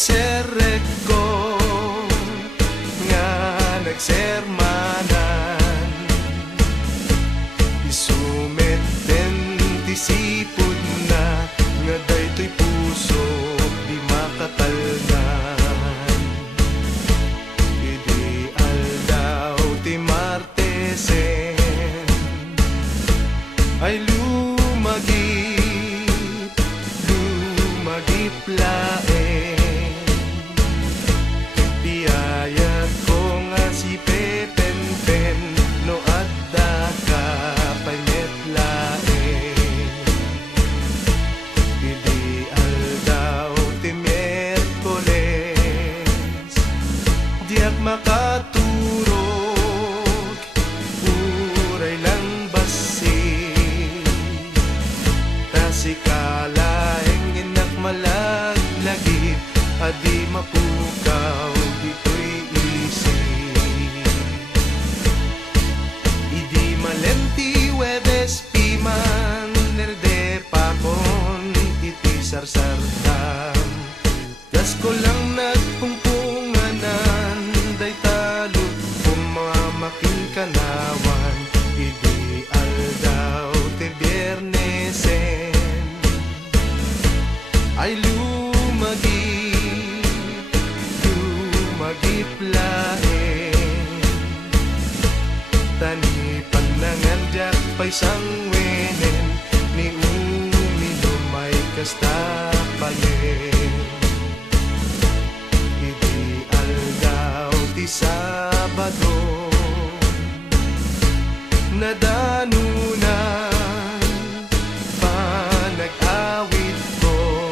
serek ko nga nagsermanan, isumeten ti sipod na nga daytoy puso di makatalnan. Ideal daw ti Martesen ay lumagip laeng. Biyayat ko nga si Pepenpen no adda ka panyet laeng. Ideal daw ti Miyerkules diak makaturog uray lang basi tasikalaeng inak malaglagip adi mapukaw dito'y isip. Idi malenti Webes piman nerde pakon iti sarsardam. Gas ko lang nagpungpunganan day talog pumamaking kanawan. Idi aldaw te Biernesen ay lumagip laeng. Tani pananganjak pa'y sangwenen ni uminom ay kasta payen. Ideal daw ti Sabado nadanunan panag-awit ko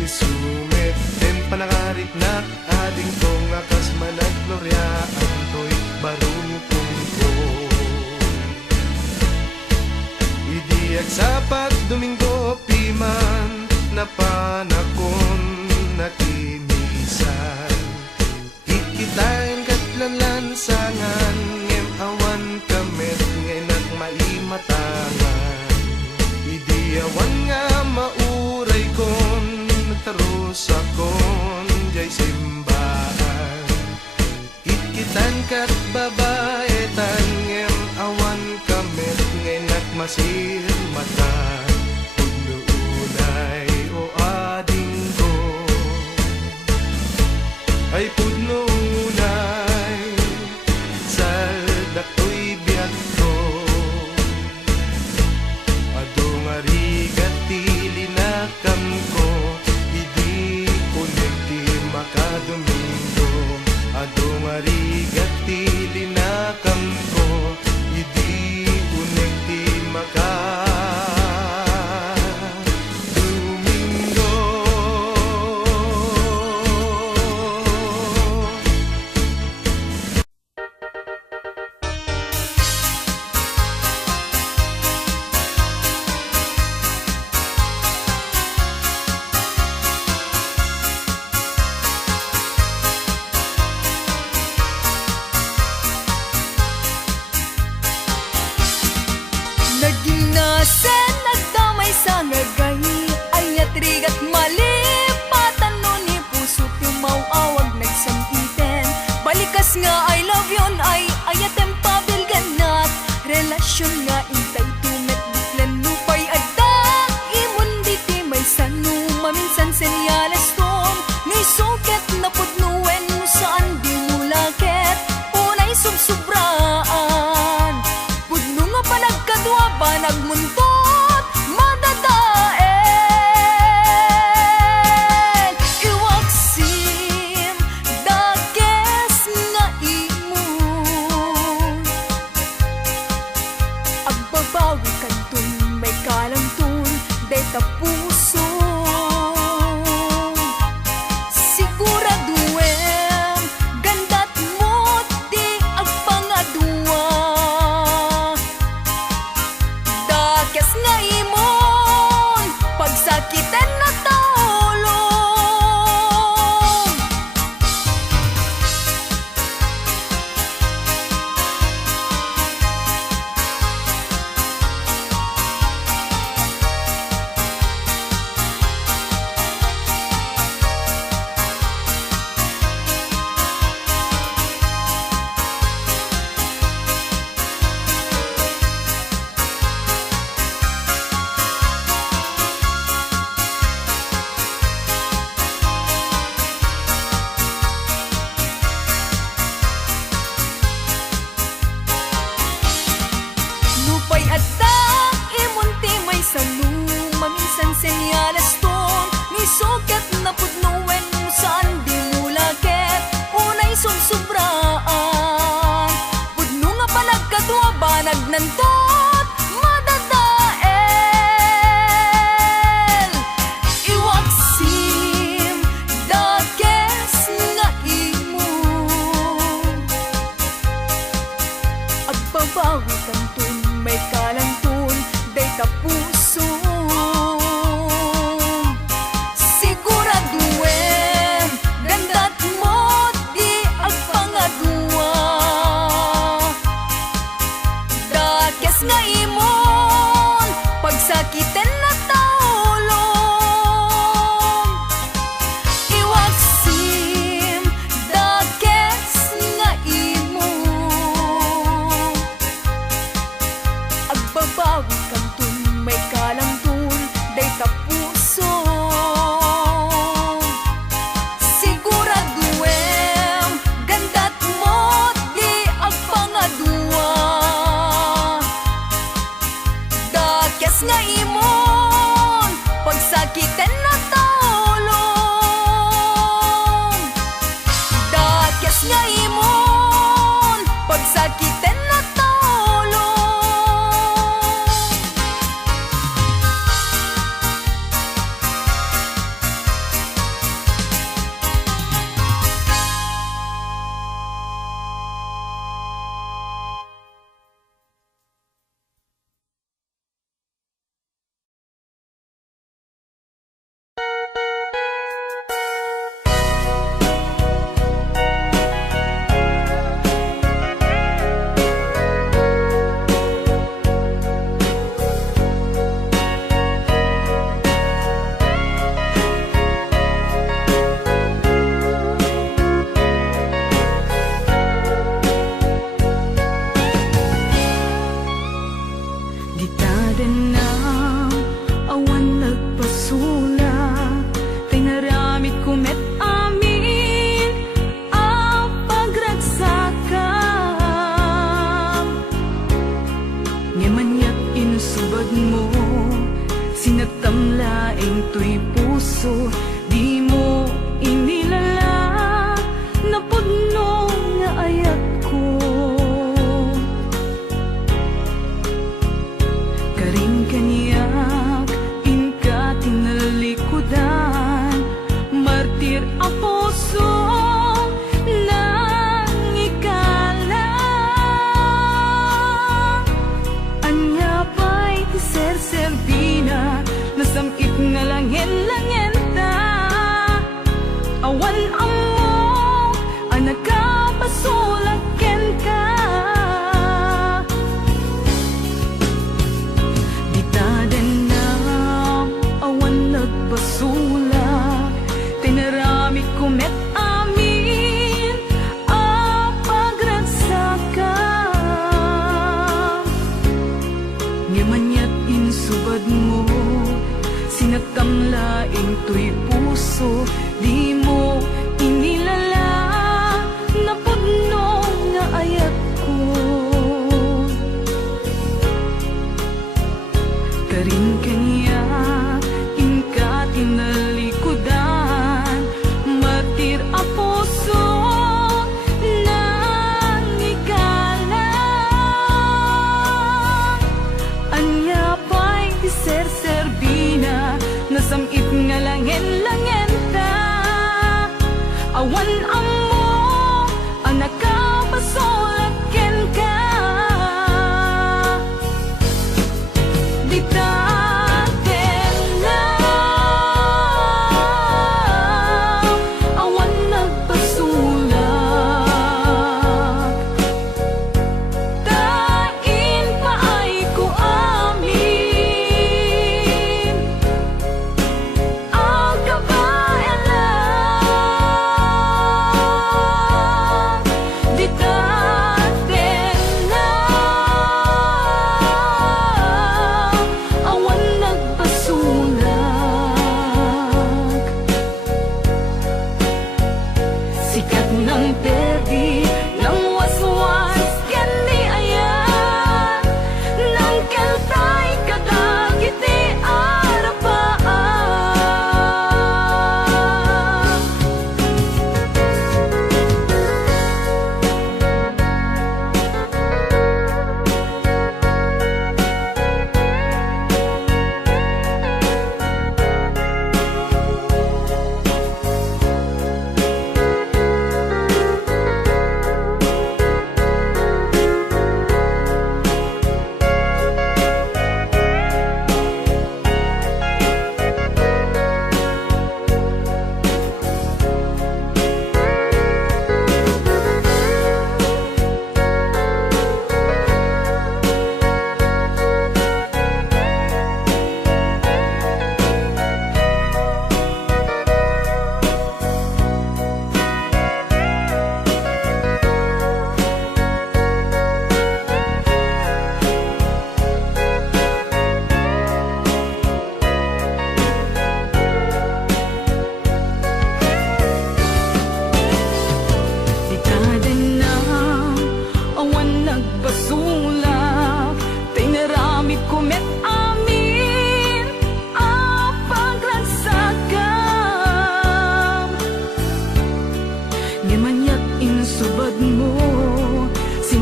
isumit den panangarit na ading ko nga kas managloryaan to'y barupong ko. Idiag sapat Domingo piman na panakon nakimisan kikitain katlanlan sangan ngem awan kamet ngenak maimatangan. Idiawan nga mauray kon terus akon jay simbahan kikitan kat babaetan ngem awan kamet ngenak masir mata pudnounay o ading ko ay pudnounay saldak to'y biyak ko adong arigat tilinakam ko idi unig ti makadomingo adong arigat tilinakam ko idi unig ti makadomingo. Naging nasen, nagdamay sa ngagay ay atrigat malipatan no ni puso timaw-awag nagsamiten. Balikas nga I love yon ay ayatem pabilganat relasyon nga intay tumet buklan lupay adda imundi ti may sanu maminsan senyales tom ni suket na pudnuen saan di mulaket unay sumsubraan pudno nga panagkadwa ba nagmuntot madadaen iwaksim dakes nga imon agbabawi kantun may kalangtun day tapuso siguraduem gandat mo di agpangadwa senyales ton ni suket na pudnuwen saan di mulaket unay sumsubraan pudno nga panagkadwa banag nantot madadael iwaksim dakes nga imo agbabawi kantun may kalantun day kapuso siguraduem gandat mo di agpangadua dakes nga imon pagsakiten na taulong iwaksim dakes nga imon agbabawi kantun may kalangtun day tapuso siguraduem gandat mo di agpangadua dakes nga imon pagsakiten na taulong dakes nga imon pagsakiten na taulong Ditada na awan nagpasula Tingaramit kumet amin ang pagragsakam Ngamanyak inusubad mo Sinagtamlaing to'y puso Di mo inilala Napudno nga ayat ko Karing kaniyak, inka tinalikudan Martir ang puso nang ikalang Anya pa'y tiser-servina Nasamit nga langin-langenta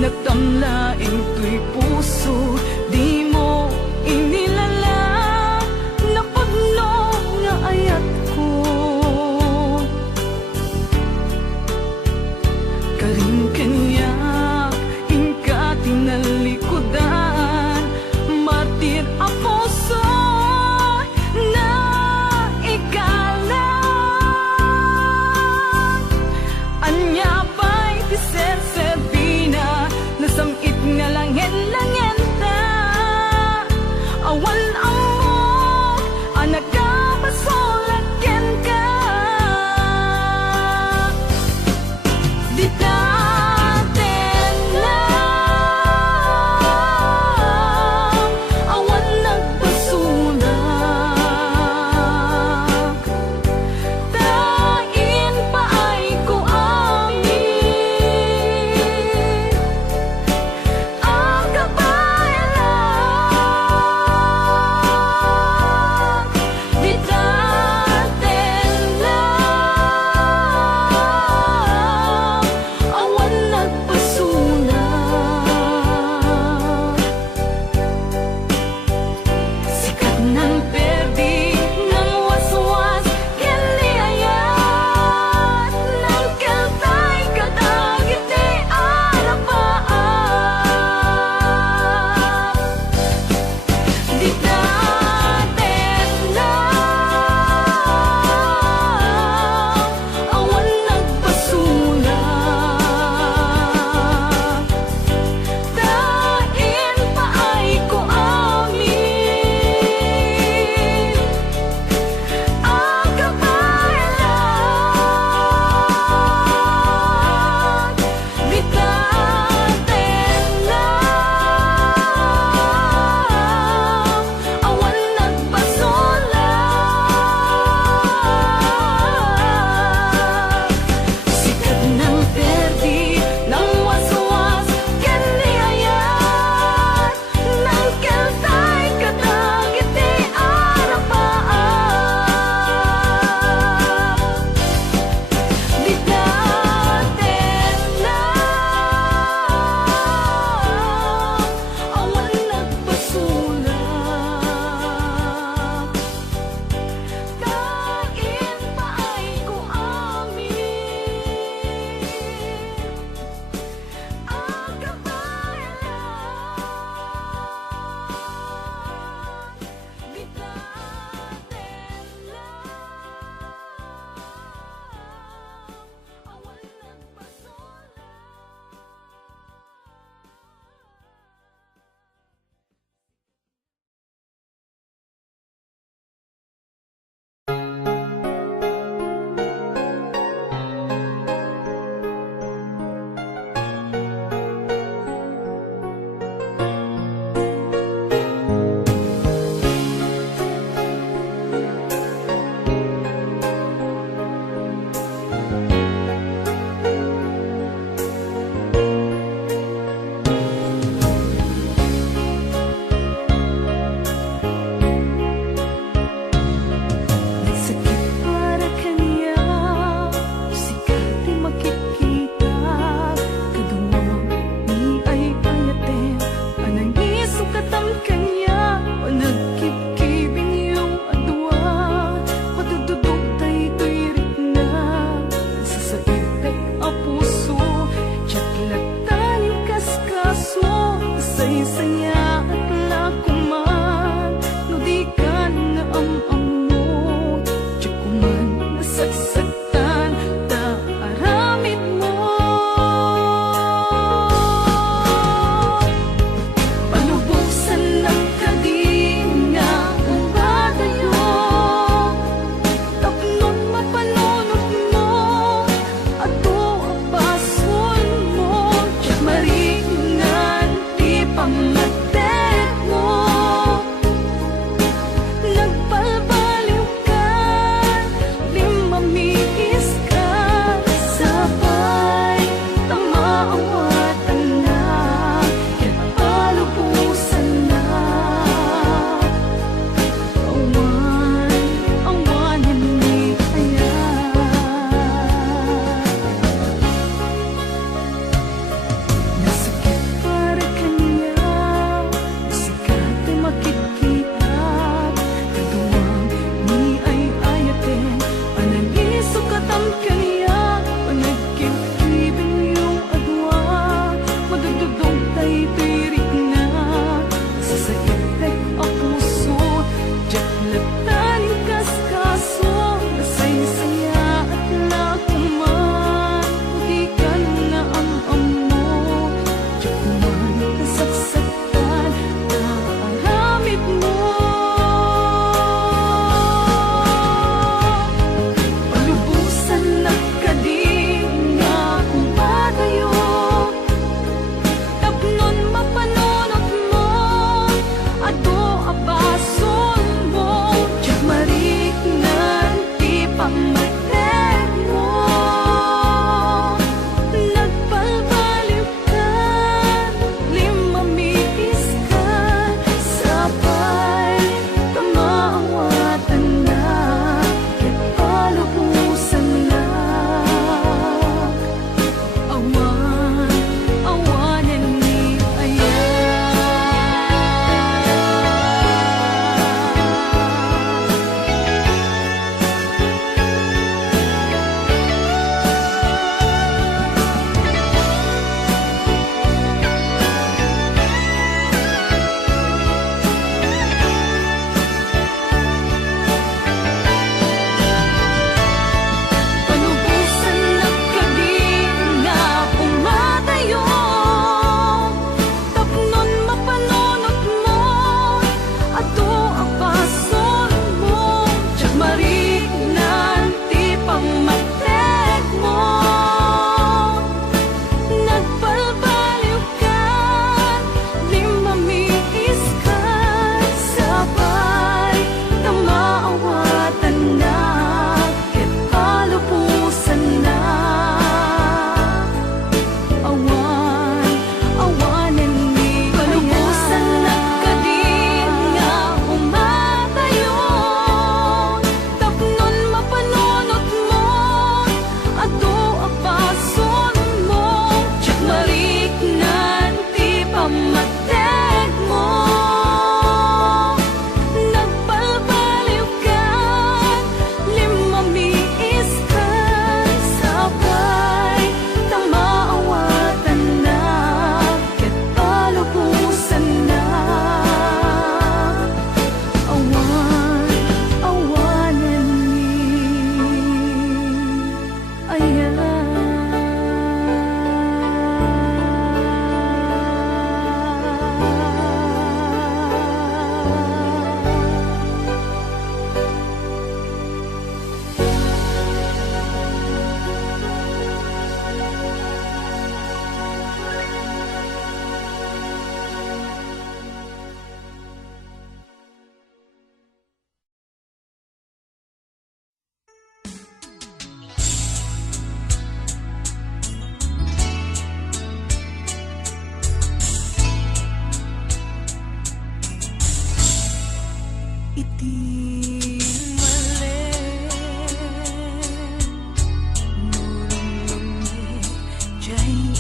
natamlaing tuy puso, di mo inilala na pagno nga ayat ko. Karing kanyak, ingka tinalikudan, martir ang puso na ikalat. Anya ba'y ti Ser Servina, nasamit nga langen-langen ta,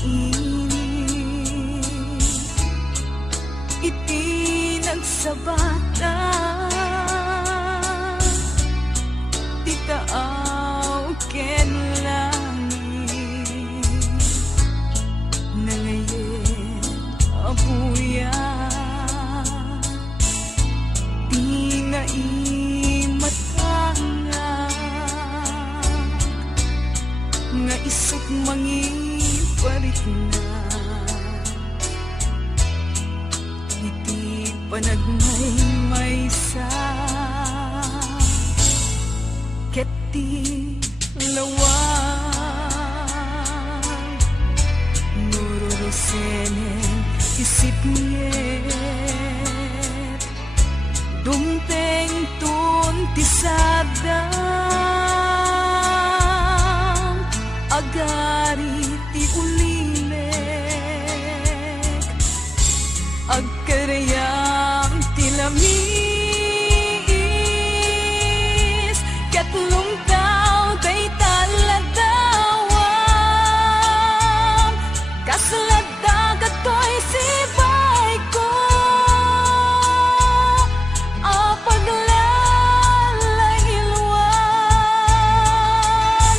init, iti nagsabata, ti taaw ken langit, nangayen abuya, di naimatanga, nga isip mangiparit na, iti panagmay maysa, ket ti lawan, nururusenen isip niyet, dumteng tun ti sadam, agari ti ulimek, agkarayam ti lamis, ket lumtaw day taladawam, kaslada katoy sibay ko, apaglalayilwan,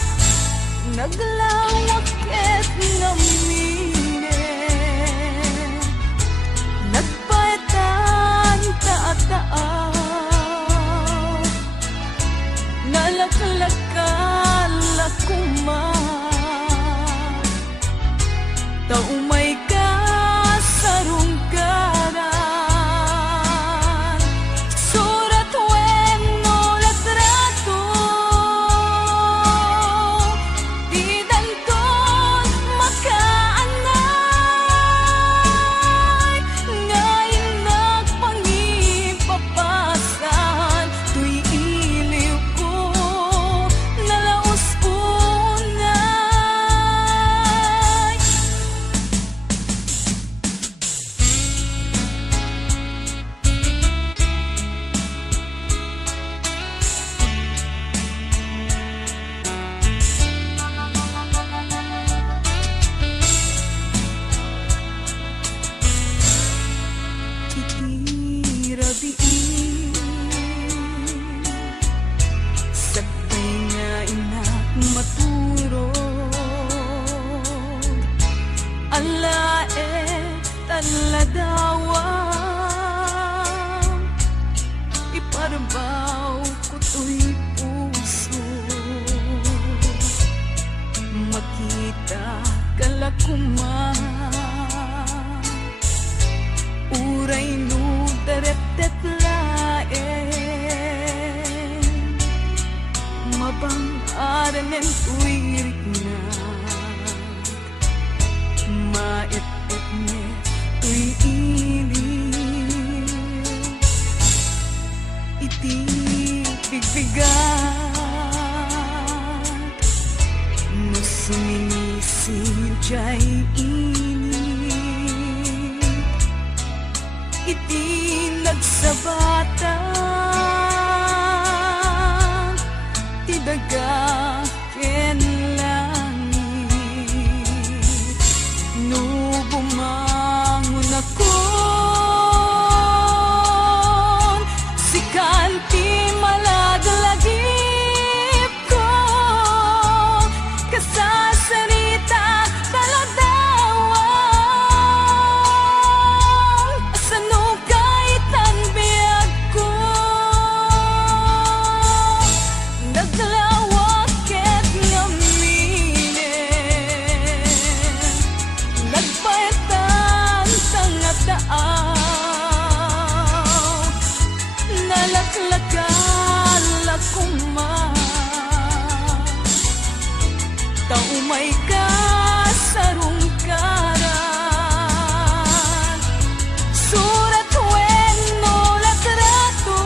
naglawak ket ngaminen, nagpaetan taataaw, nalaklakal akuman, taumay ka sarong karan, surat wenno latrato, di danton makaanay, ngayon nagpangipapasan, tuy iliw ko nalaos unay. Iti rabiin, sakbay nga inak maturog, alae taladawam, iparbaw ko to'y puso, makita kalakuman, uray no daret laen, mabang-aranen tuwirik na, maet-et ne tuy iliw, iti bigbigat, no suminisin jay init, iti nagsabata, ti daga ken langit, no bumangon akon, sikan ti malaglagip ko, kasasarita taladawang, asano kahit ang biyag ko, naglawak ket ngaminen, nagpaetan tangataaw, nalaklakal akuman, taumay ka sarong karan, surat wenno latrato,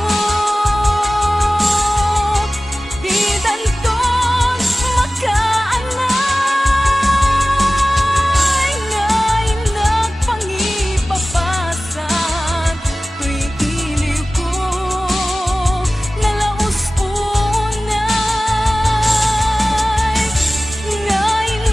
di danton makaanay, ngayon nagpangipapasan, tuy iliw ko nalaos unay, ngayon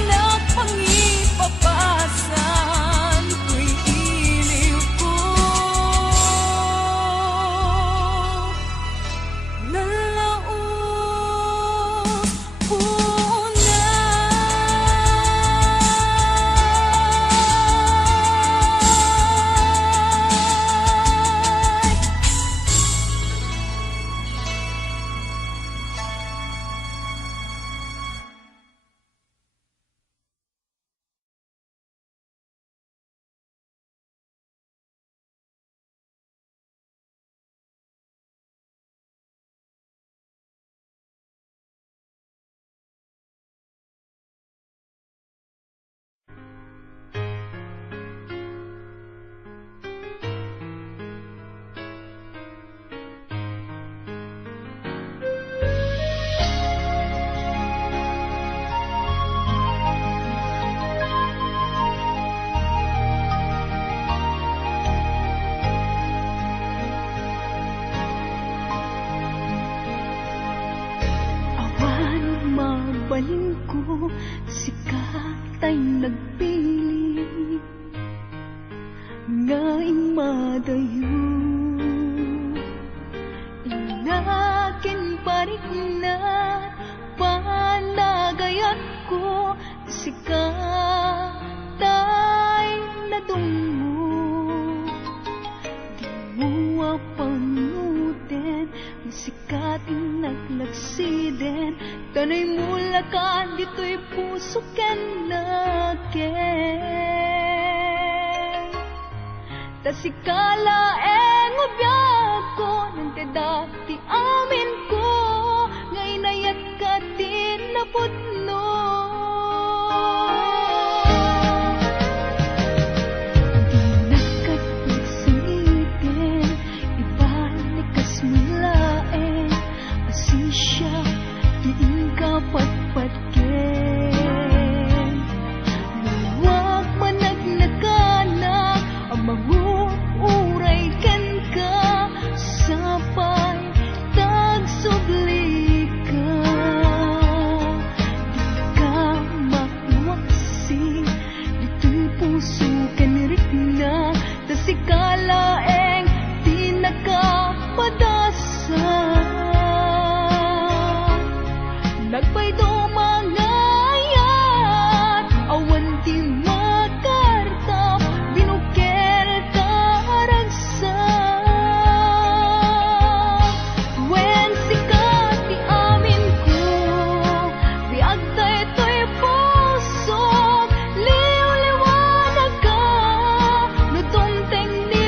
padayo inakin parik na panagayat ko sikatay na dungo di mo apanutin ang sikating naglaksiden tanay mula ka dito'y puso ken naken tasikala ubyak ko nang tedati amin ko ngay nayat ka din na putno di nakapagsitin ibalik kas mulaen asisya diin ka patpatken luwag managnakanak ang mag-uuray ken ka sapay tagsubli ka di ka mawaksi dito'y puso ken rikna tasikalaeng di nakapadasa nagpaydo mangayat awan di makartap binuker ka ragsa when sikat ti amin ko biag tayo to'y puso liw-liwanag ka no tumteng ni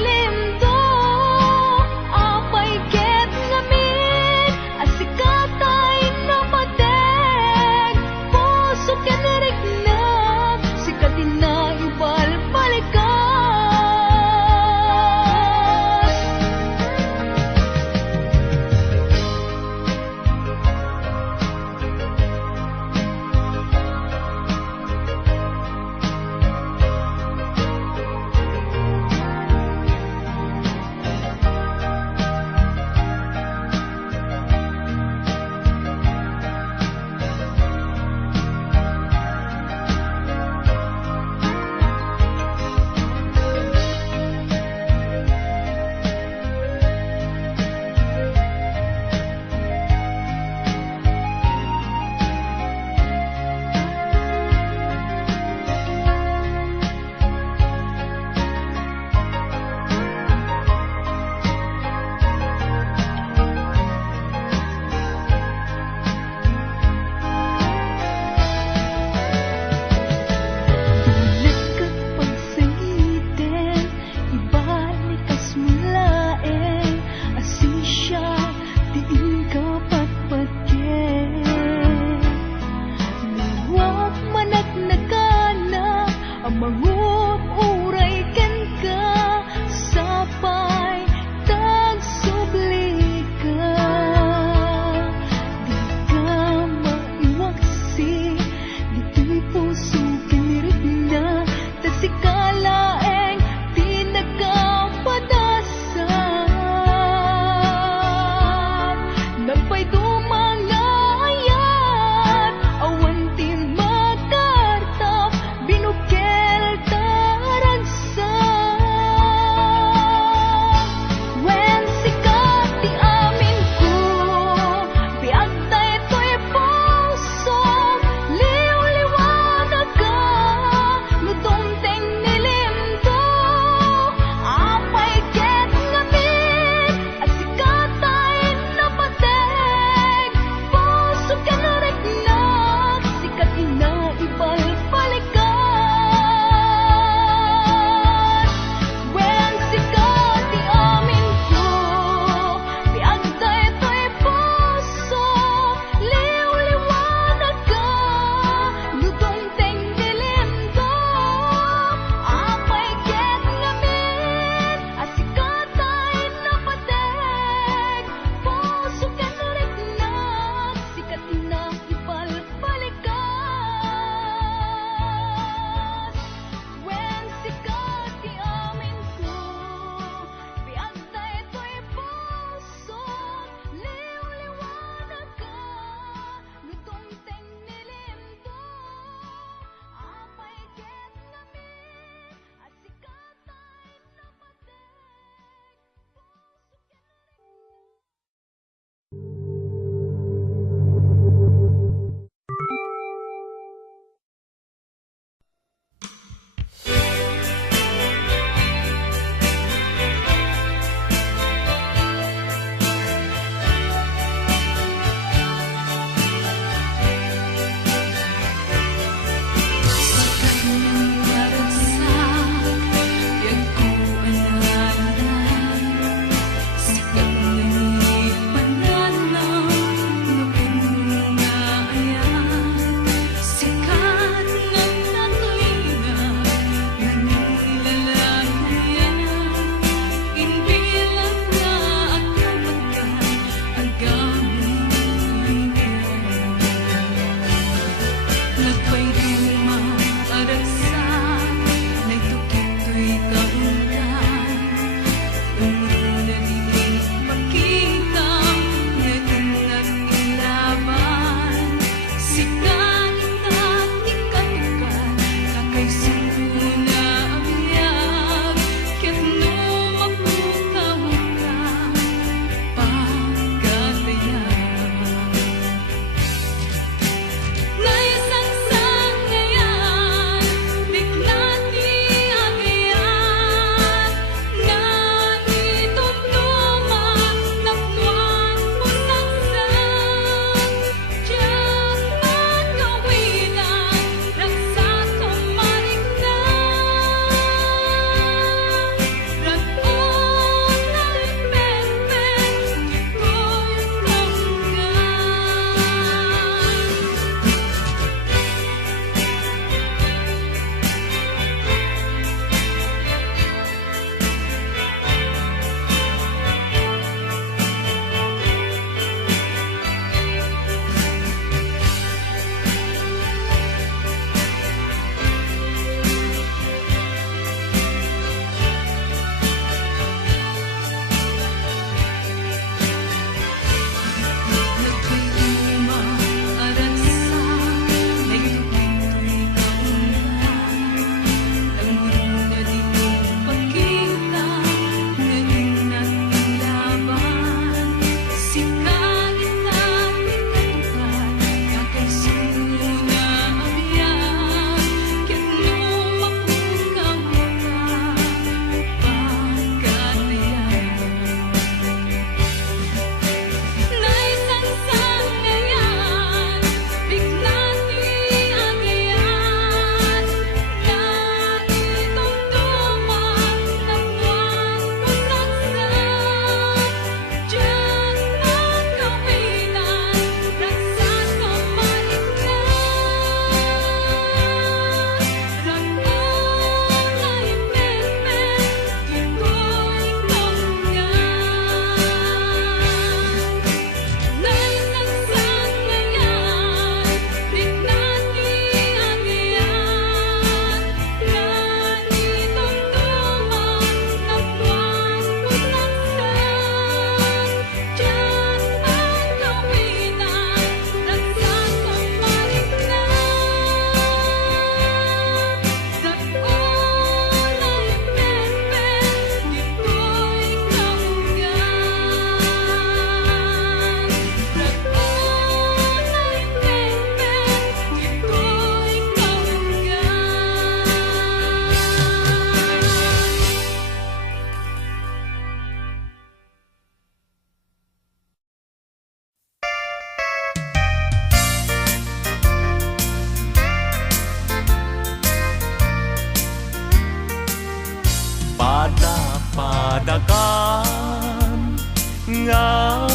padakan nga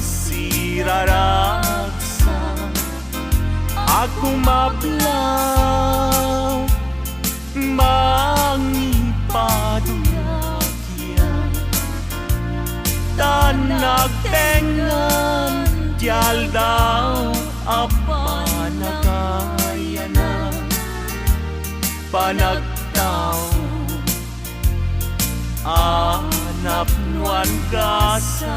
siraragsa ako mablaw mangipadulakyan tanagtengan tiyal daw apanakayanan panagtaw anap nuan gasa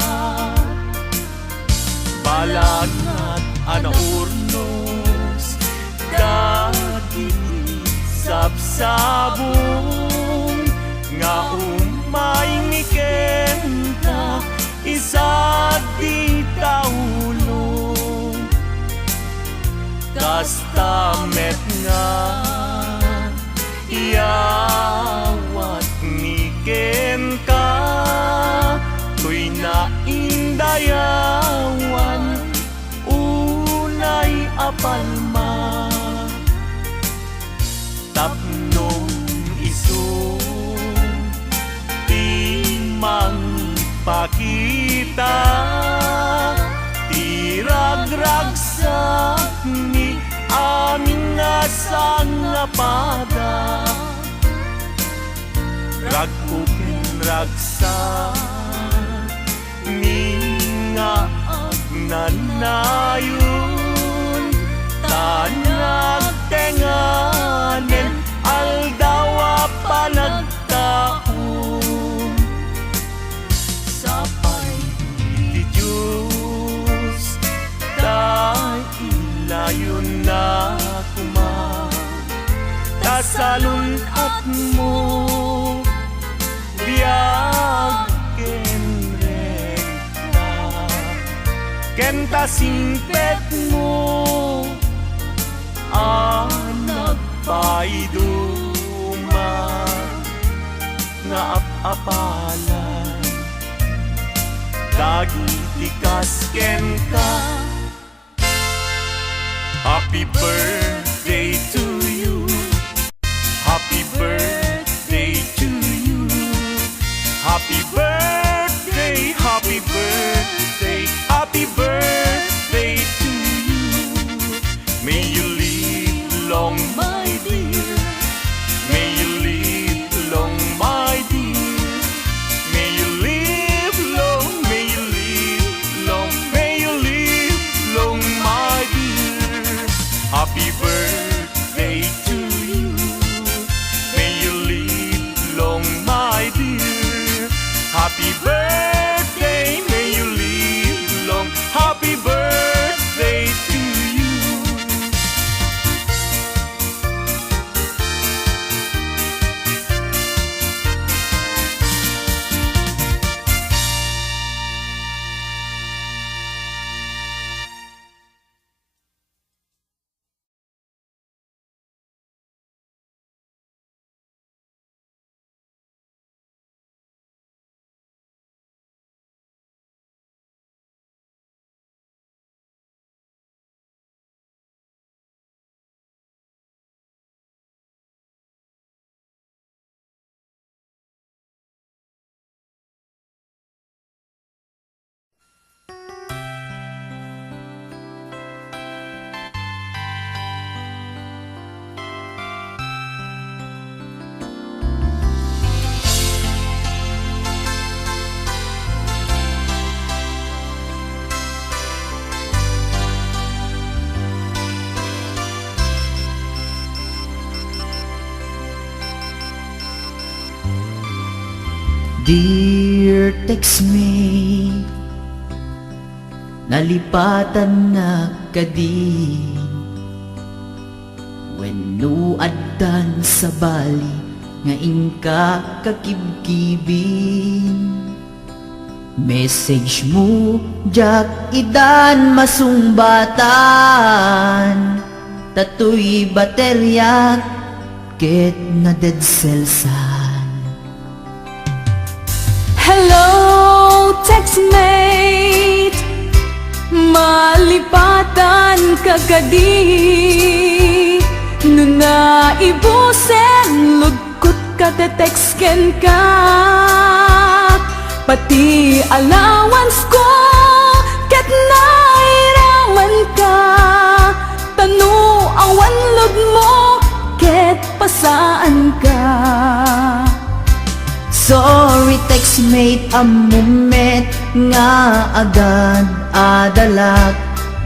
balangat anaurnos dati sabsabong nga umay mikenta isa di taulong kastamet nga iyawat niken ka tuy naindayawan unay apalma tapnong isong timang pakita tiragragsak ni aming asang napada ragpukin ragsak ni nga agnanayon tanagtenganen aldawa panagtaon sapay di Diyos dahil ilayon na kuma tasalun at mo biyagen rekta kenta simpet mo nagpaiduma nga apalan dagitikas ken ka happy birthday to you happy birthday to you happy birthday happy birthday happy birthday to you may you live long my dear may you live long my dear may you live long may you live long may you live long my dear happy birthday to you may you live long my dear happy birthday may you live long happy birthday to you. Dear textmate, nalipatan na kadi when nuaddan sa bali nga ingka kakibkibin. Message mo jak idan masungbatan tatoy baterya ket na dead cellsan. Hello, textmate, malipatan kagadi. Nung naibusen, lugkot ka, te-textken ka. pati allowance ko, ket nairaman ka. Tanu awan lod mo, ket pasaan ka. Sorry textmate, amumet nga agad adalak,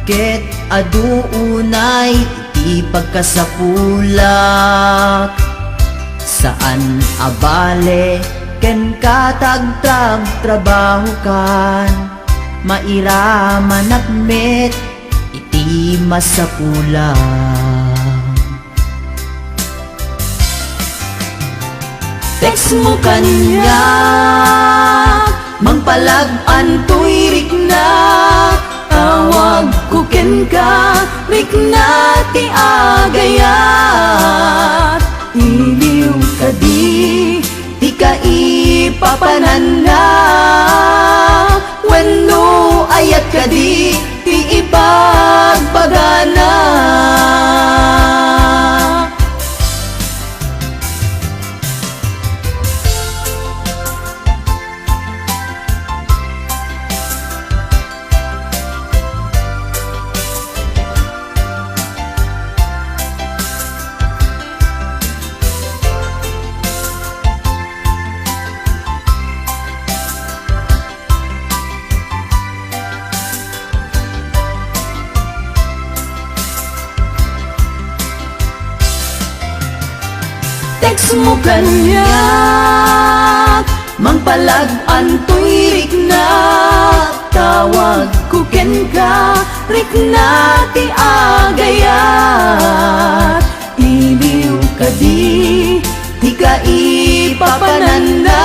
ket aduunay iti pagkasapulak. Saan abale ken katagtag trabaho kan, mairaman akmet iti masapulak. Text mo kanya, mangpalag-an tuirik na, tawag ko ken ka, rik na ti agayat. Iliw ka di ka ipapanan na, wenno ayat ka di ti ipagbagana. Text mo kanya, mangpalag-an tuirik na, tawag ko ken ka, rik na ti agayat. Iliw ka di ka ipapanan na,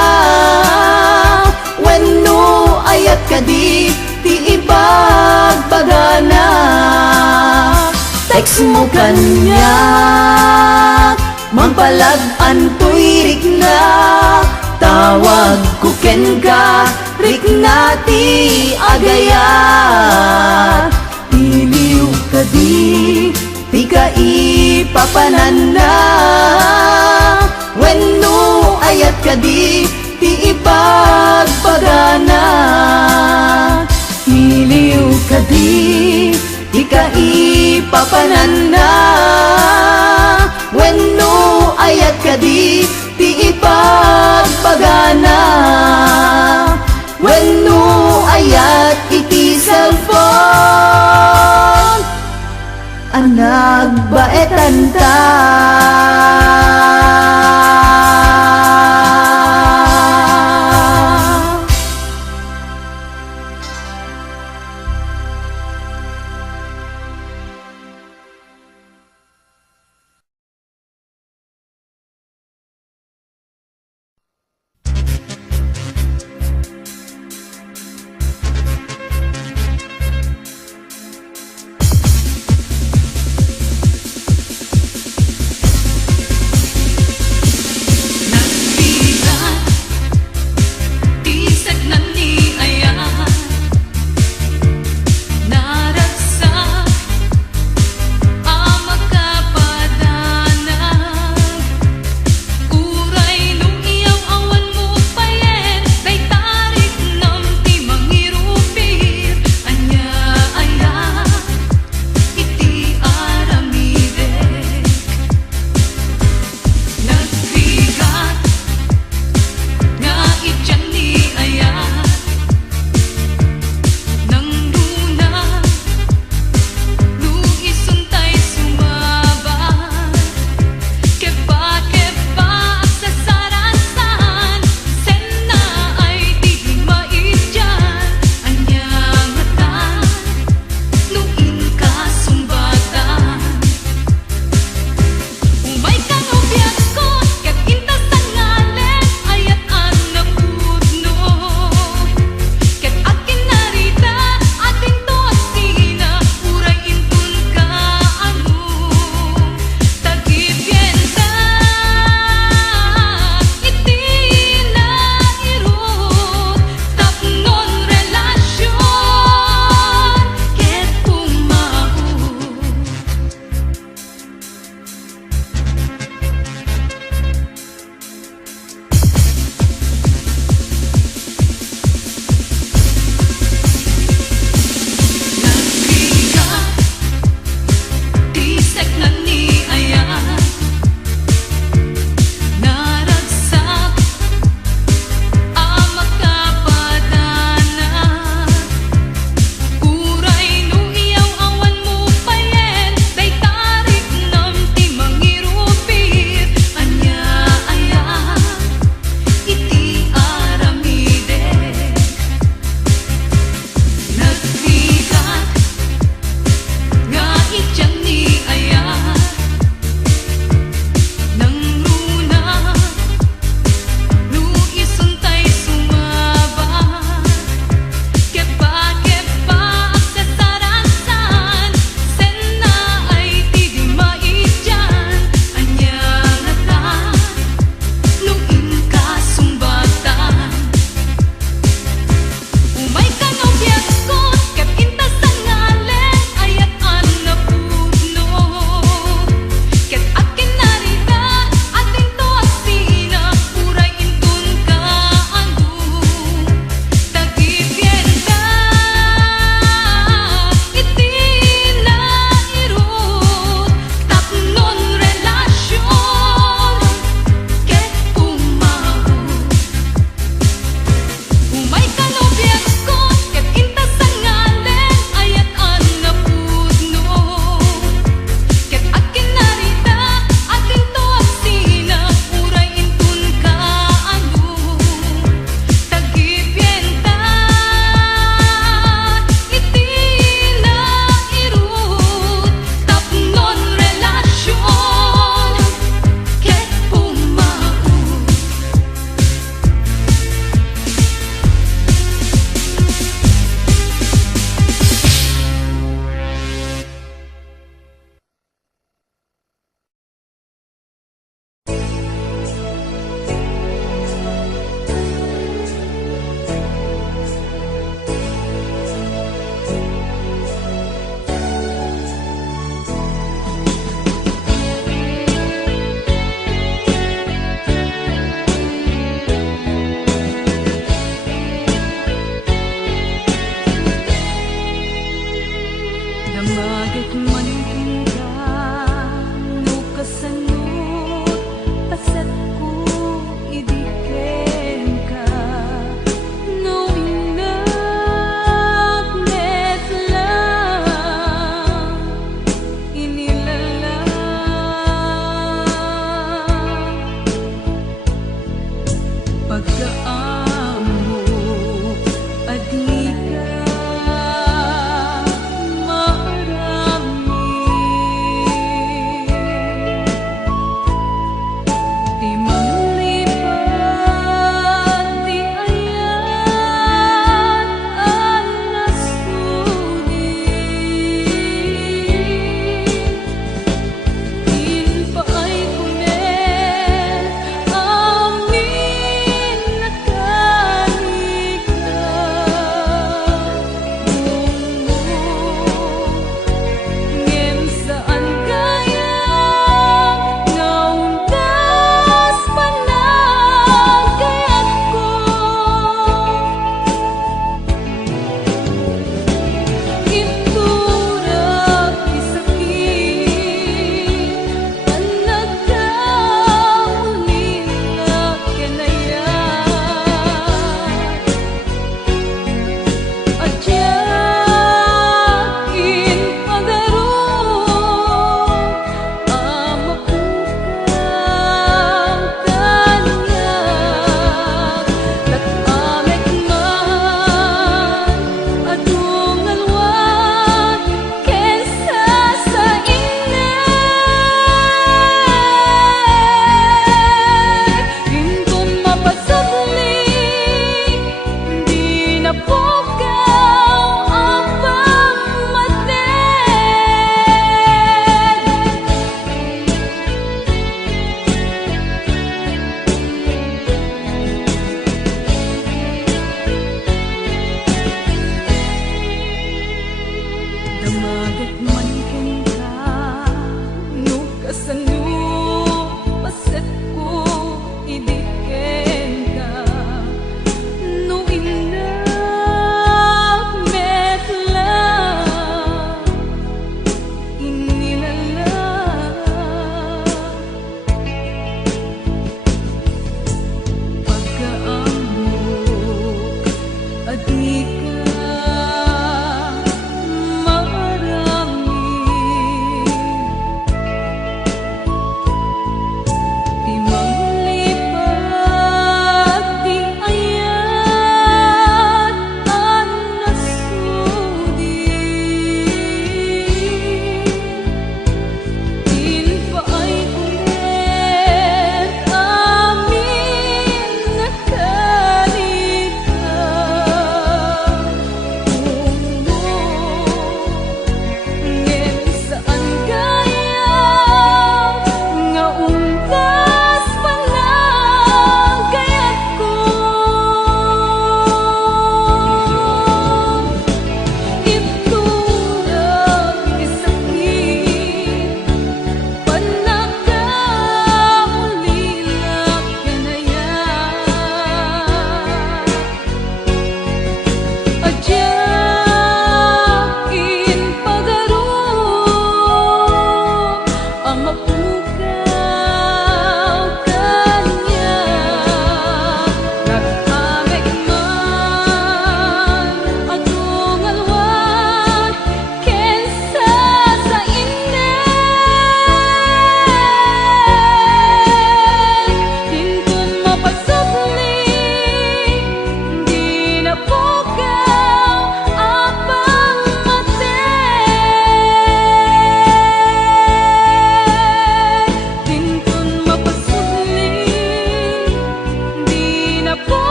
wenno ayat ka di ti ipagbagana. Text mo kanya, mangpalag-an tuirik na, tawag ko ken ka, rik na ti agayat. Iliw ka di ka ipapanan na, wenno ayat ka di ti ipagbagana. Iliw ka di ka ipapanan na, wenno ayat ka di ti ipagbagana. Wenno ayat iti cellphone, nagbaetan ta.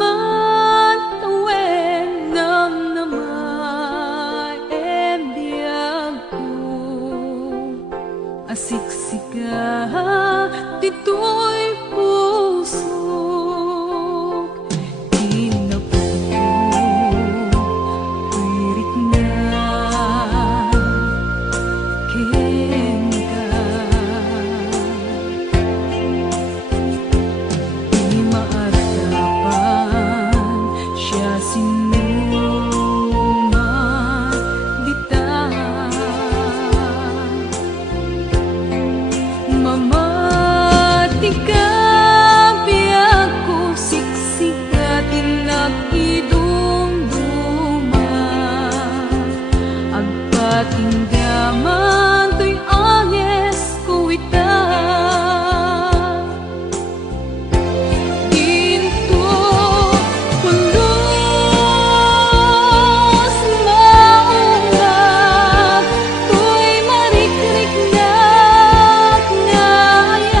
man tawen nam namay biyag ko asiksika dito'y pusok tinapuwirik na ken ka di maarapan siya sinuman dita mamati ka biyak ko siksikatin nag-idumduma agpatinggaman to'y anges ko ita ginto pulos maunag to'y marikrik na ngayat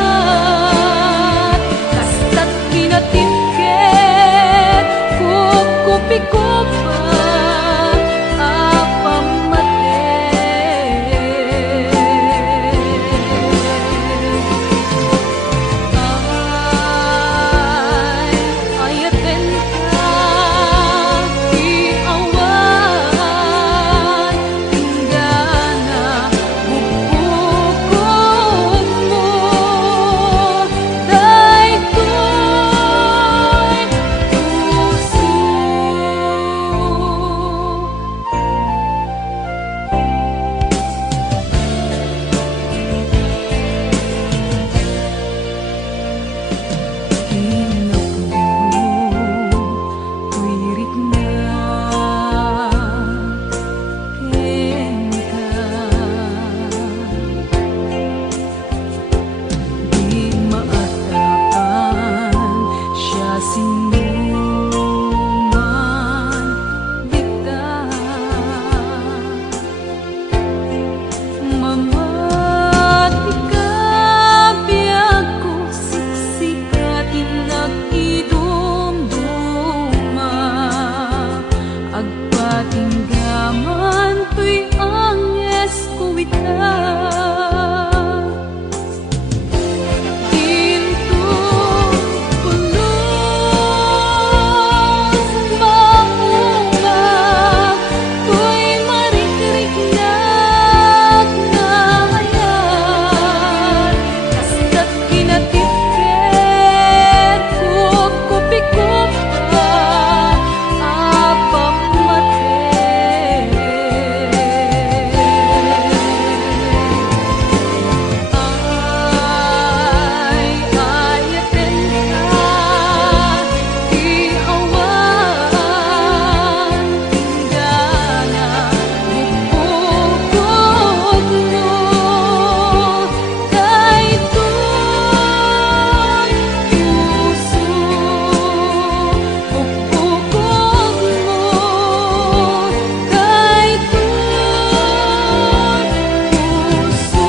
kasta't kinatipket kukupi-kupan apamate ayaten ka di awan tinggana bubukod mo daytoy puso wirik na ken ka di maatapan siya sinuman dita mamati ka biyak ko siksikatin nag-idumduma agpatinggaman to'y anges ko ita ginto pulos maunag to'y marikrik na ngayat kasta't kinatipket kukupi-kupan apamate ayaten ka di awan tinggana bubukod mo daytoy puso bubukod mo daytoy puso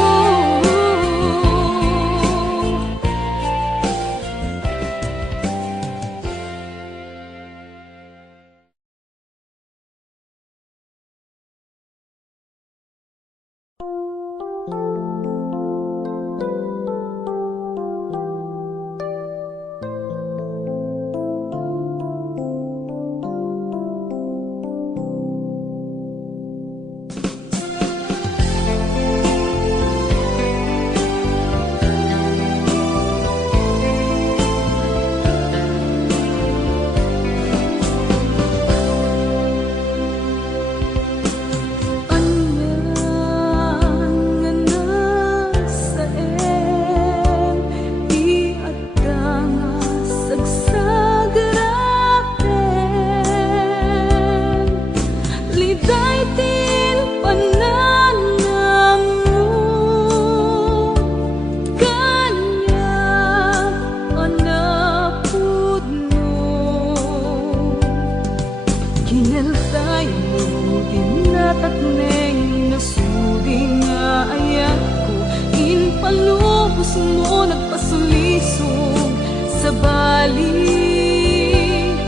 Palubos mo nagpasulisog sa bali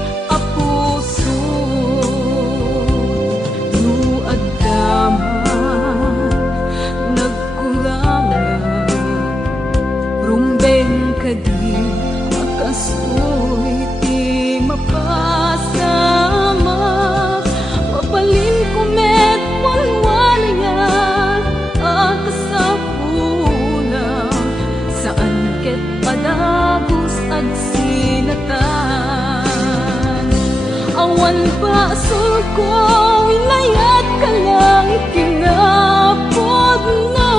Awan pa sulko, inayat ka lang kinapod na.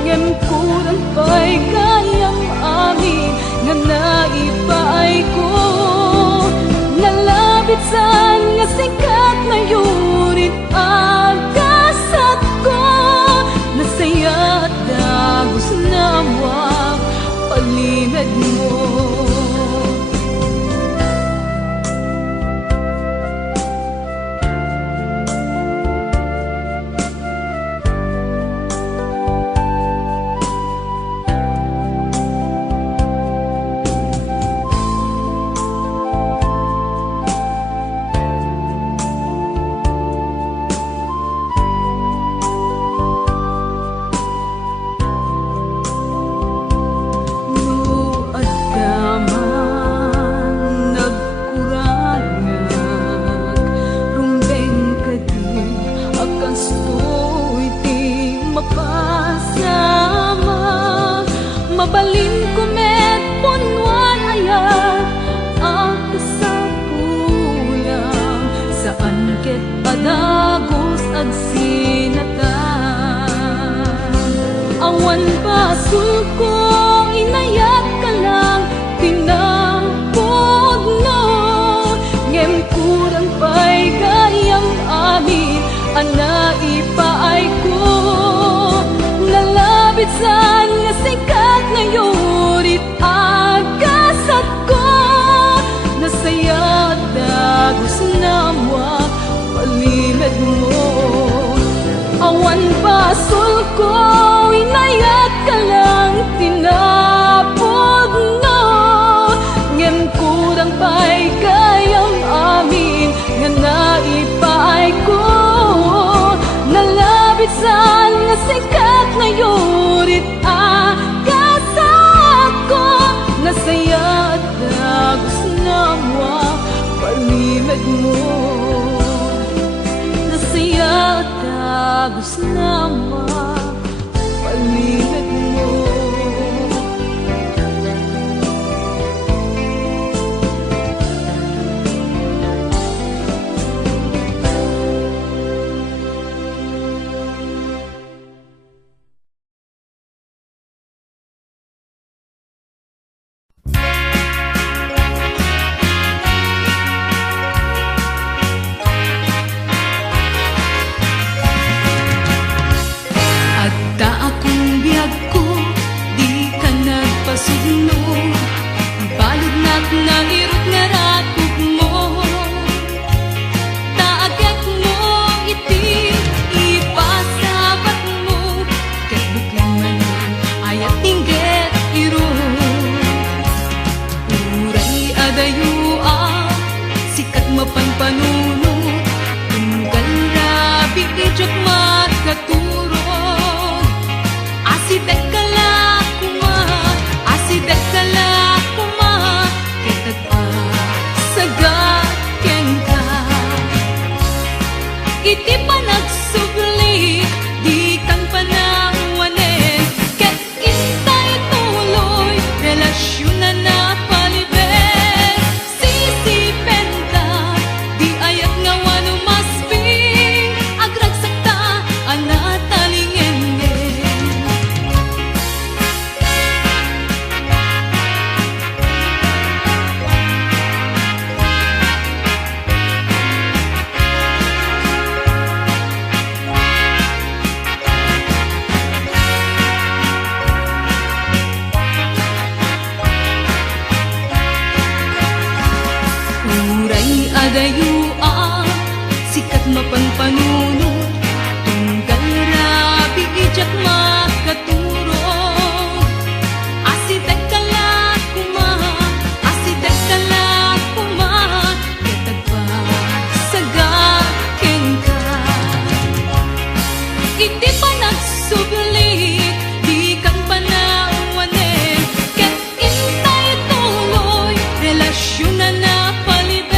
Ngem kurang pa'y kayang amin, nga naipaay ko. Nalabit saan nga sikat na yurit agasat ko. Nasaya at dagos na wag palimed mo. Mabalin kumet punwan ayat ako sa pulang saan ket adagos ag sinatan. Awan basul ko inayat ka lang tinapod no. Ngem kurang pa'y gayang amin anaipaay ko. Nalabit saan nga sikat na yurit agasat ko. Nasaya at dagos na wag palimed mo. Awan basul ko inayat ka lang tinapod no. Ngem kurang pa'y gayang amin nga naipaay ko. Nalabit saan nga sikat na yurit agasat ko. Nasaya at dagos na wag palimed mo. Nasaya at dagos na wag palimed mo. Iti pa nagsubli, di kang panawanin. Ket intay tuloy, relasyon na napalibet. Sisipen ka, di ayat nga wano masping. Agragsak ta, anatalingen din. Adayuan, sikat mapanpanunod, tunggal rabi ijak makaturog. Asitek kala kuma, katag pa sagakin ka. Iti pa nagsubli, di kang panawanin. Ket intay tuloy, relasyon na napalibet.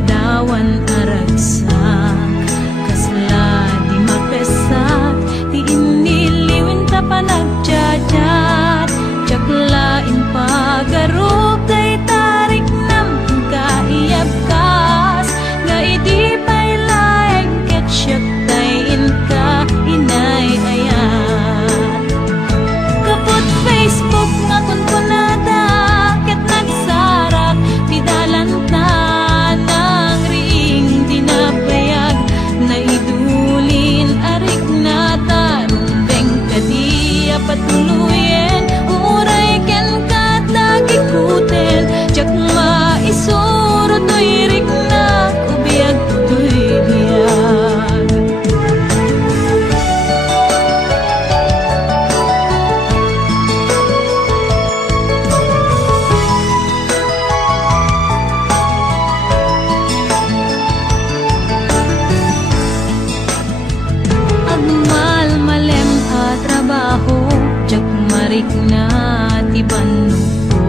ladawan aragsak, kasla di mapesak, di iniliwin ta pa nagchat-chat, jaklain pagarup day tarik nam kaiyabkas, nga idi pay layag ketsyap tayin ka inay ayat. Kapot Facebook nga kunkunada, ket nagsarak ti dalanta ng ring dinapayag, na idulin arik na tarumbeng kadi apatuluyen, uray ken katagikuten, jak maisuro to'y rik na kubiyag to'y biyag. Agmal malem a trabaho, jak marik na ti panuko,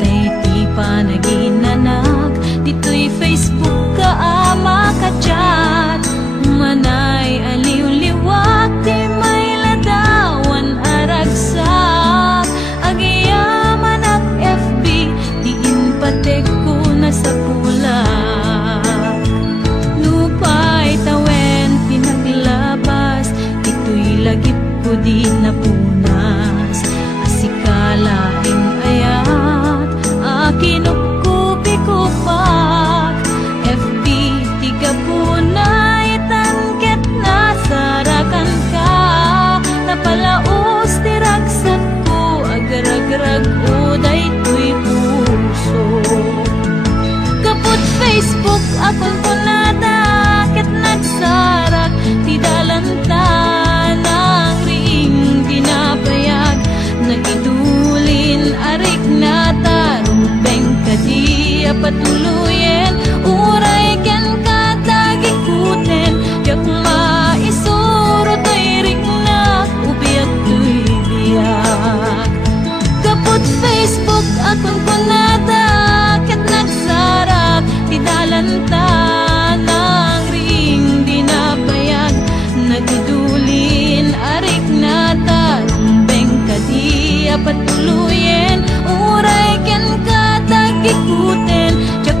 tay ti panaginanak, dito'y Facebook ka ama ka-chat, manay aliw-liwak, ti may ladawan aragsak, agiyaman ak FB, di inpatek ko na sa pulak. Lupay tawen pinaglabas, ito'y lagip ko di napunas, asikalaing ayat, akinupkupi ko pak, FB tiga punay tanket na sarakan ka, napalaos tiragsak ko, agragrag uday to'y puso. Kaput Facebook akong punada, ket nagsarak ti dalanta ng ring dinapayag, nagidulin arik na tarumbeng kadi apatuluyen, uray ken katagikuten, jak maisuro to'y rik na ubiyag to'y biyag. Kaput Facebook akong kunada, ket nagsarak ti dalanta ng ring dinapayag, nagidulin arik na tarumbeng kadi apatuluyen, uray ken katagikuten, jak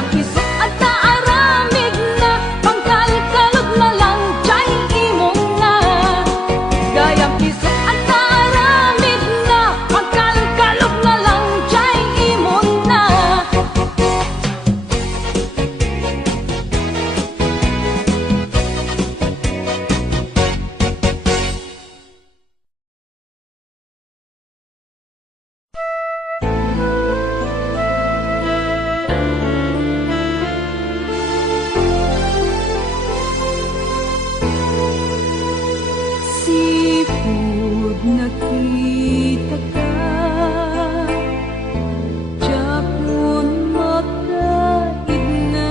Gayam isok at naaramid na, pangkalkalog na lang jay imong na. Gayam isok at naaramid na, pangkalkalog na lang jay imong na. Sipud nakita ka, Japon makaid na,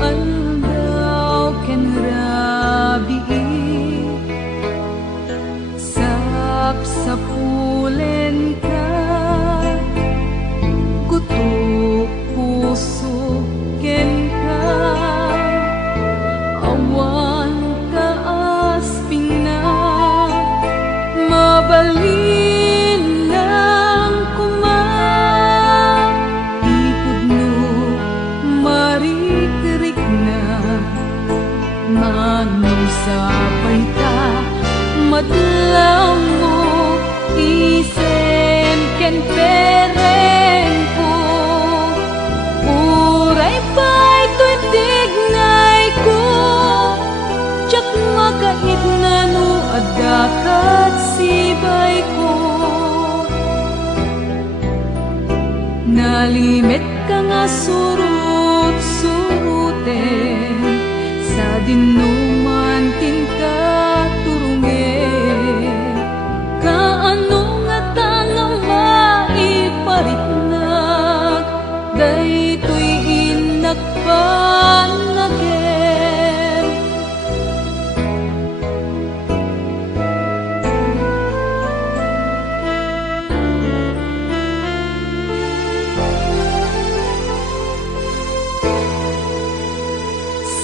aldaw ken rabi, sapsapulen ka, kutok puso ken ka, awan ka asping na, mabalin lang kuma, ipod no marikrik na, manusapay ta, madlaw mo, isen ken pereng ko, uray pa'y to'y tignay ko, tsak makait na no adakat sibay ko. Nalimit ka nga surut-suruten, sa dinuman tinka turungen, kaano nga tanang maiparitnag, daytoy inagpanagem.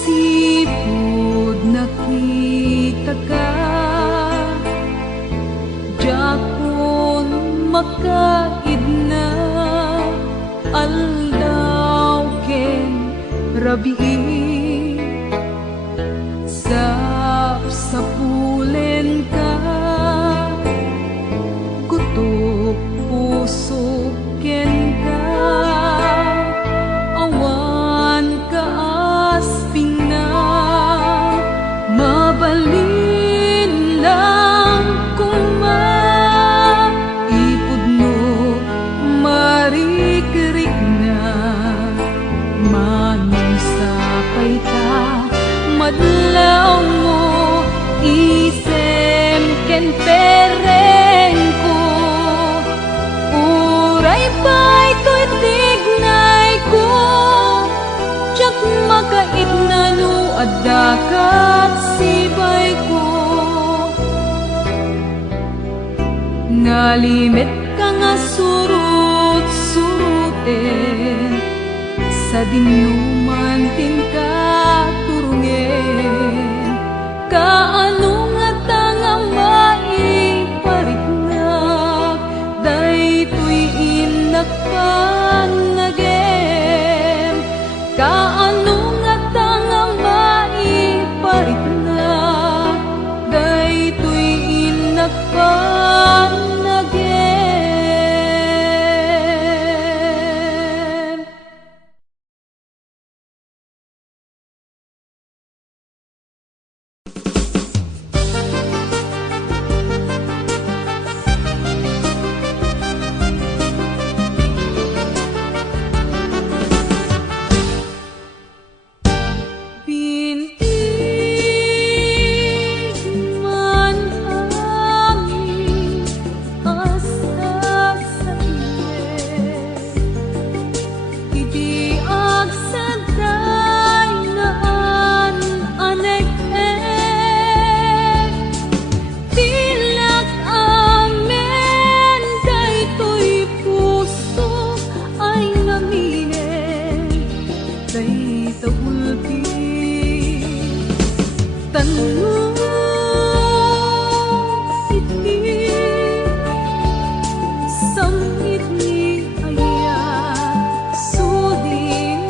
Sipud nakita ka, Japon makaid na, aldaw ken rabi, sapsapulen ka, kutok puso ken ka, awan ka asping na, mabalin lang kuma, ipod no marikrik na, manusapay ta, madlaw mo, isem ken pereng ko, uray pa'y to'y tignay ko, tsak makait na no adakat sibay ko. Nalimit ka nga surut-suruten, sa dinuman tinka turungen, kaano nga tanga maiparitnag, daytoy inagpanagem, kaano nga tanga maiparitnag, daytoy inagpanagem. Sangit ni aya, sudin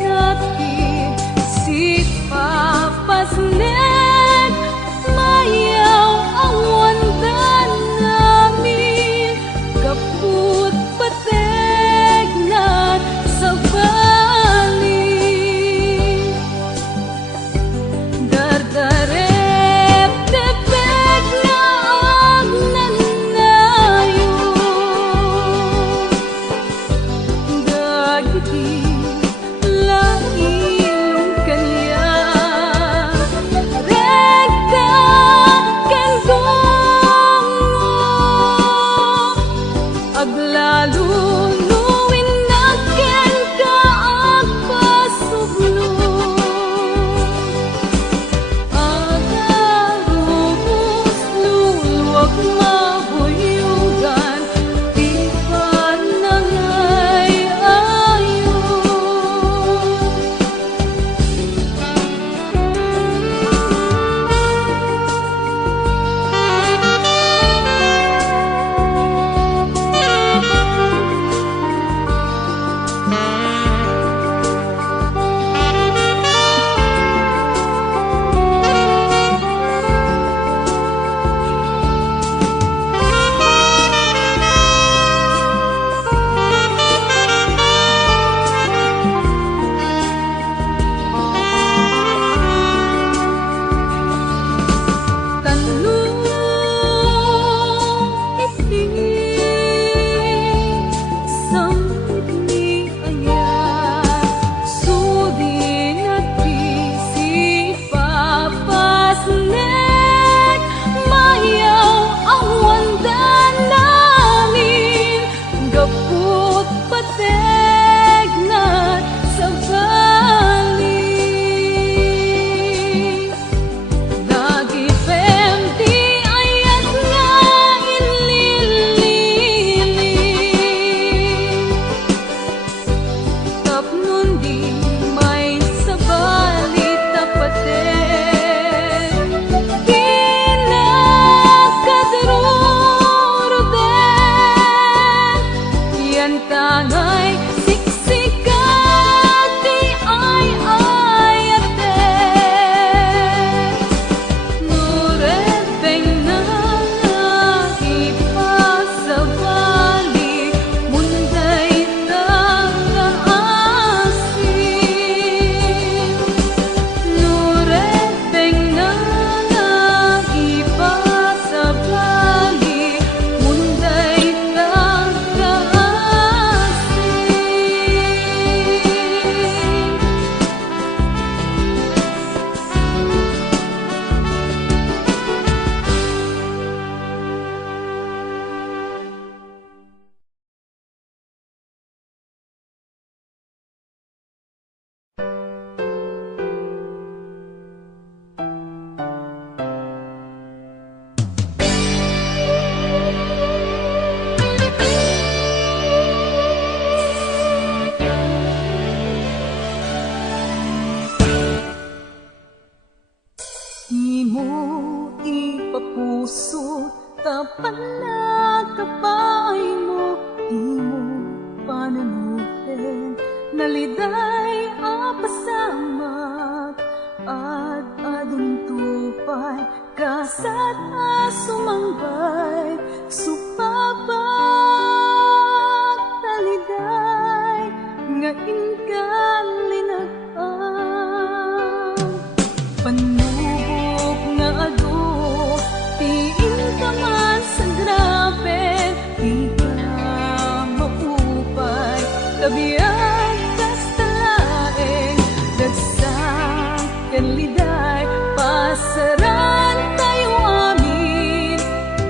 panakapay mo, di mo panunutin, naliday apasamak, at adun tupay, kasat sumangbay, supapak taliday, nga inkan linag-ang panubok nga ado, tiin ka man sa grabe, di ka maupay, kabiyag kastalaeng, dagsang kanliday, pasaran tayo amin,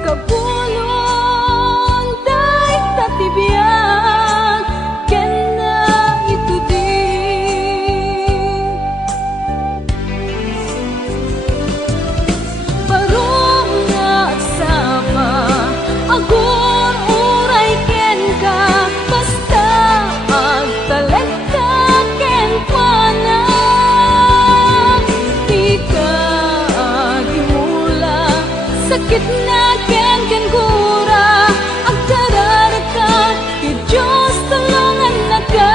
kapulong day tatibiyag, ken na ito din. Barong nga agsama, agur uray ken ka, basta agtalag ka ken pana, di ka agimula, sakit na ken gura, agdarar ka, ti Diyos tulungan na ka.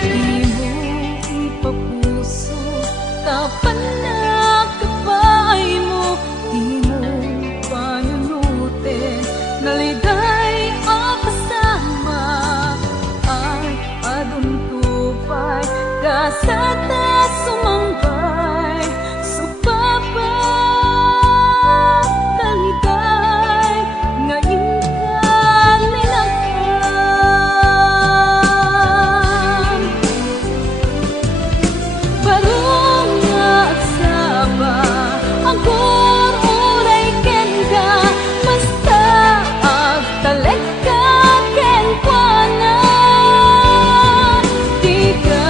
Di mo ipapuso, kapanakapay mo, di mo panunutin, naliday apasama, ay adun tupay, kasata sumangbay, supapak taliday, nga inkan linag-ang barong nga agsaba, agur uray ken ka, basta agtalag ka ken kuana, di ka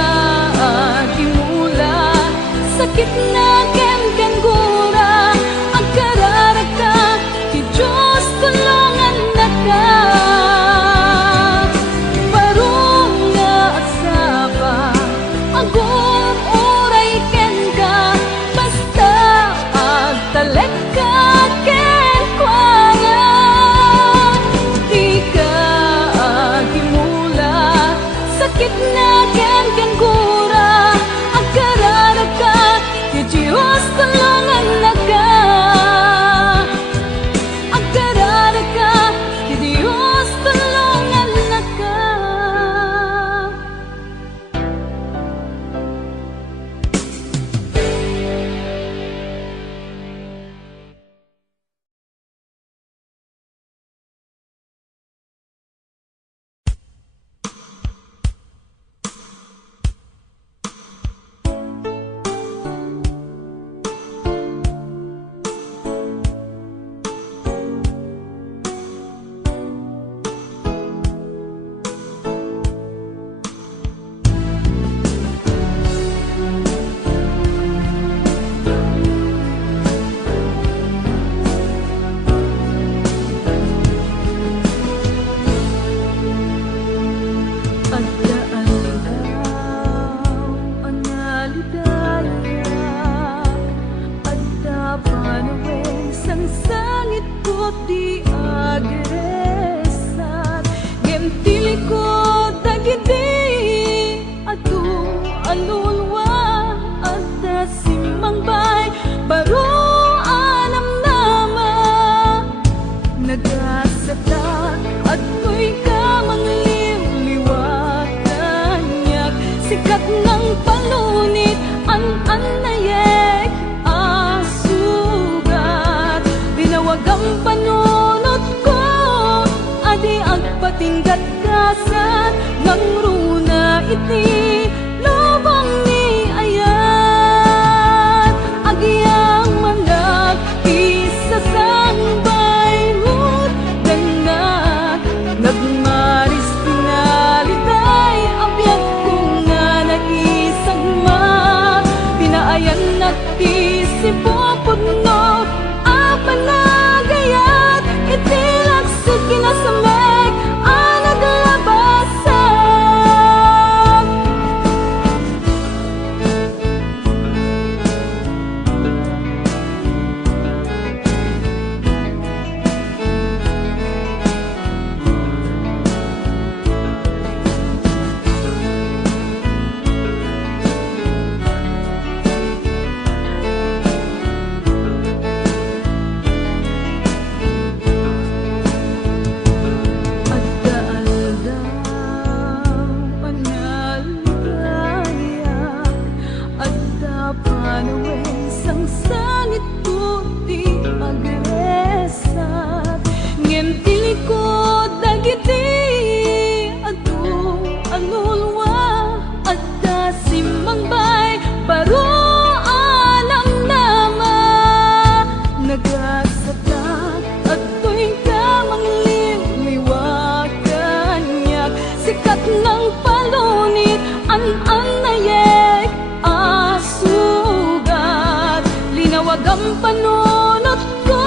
agimula, sakit na ken gura, agkarara ka, ti Diyos tulungan na ka. Barong nga agsaba, agur uray ken ka, basta agtalag ka ken kuana, di ka agimula, sakit na ken gura, agkarara ka, ti Diyos tulungan na ka. Agkarara ka, ti Diyos tulungan na ka. Di agresar, gemtili ko dagiti, adu alulwa, at simangbay, baro alam nama, nagasata, at ko'y kamang liwliwatanyak, sikat ng palunit, an-anayek, asugat, binawag ang panunot ko, adi agpatinggat kasan, ng runa iti, lubang ni ayat, agiyang manag, isa sang bay, ti sipupudno apanagayat itilaksid kinasamek anaglabasan. Sikat ng palunit, an nayek asugat. Linawag ang panunot ko,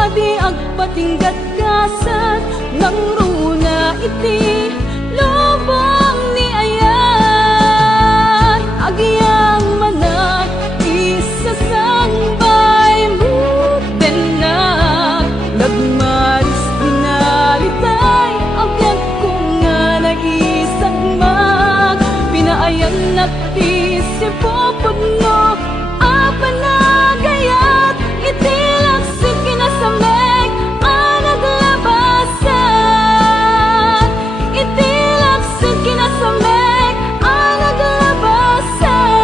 adi agpatinggat kasat ng runa iti lubong ni ayan. Agiyang manak, isa sangbay mo tenak, nagmaris dinalitay agad isang mag pinaayan nakti si pupudno apanagayat itilaksid kinasamek anaglabasan. Itilaksid kinasamek anaglabasan.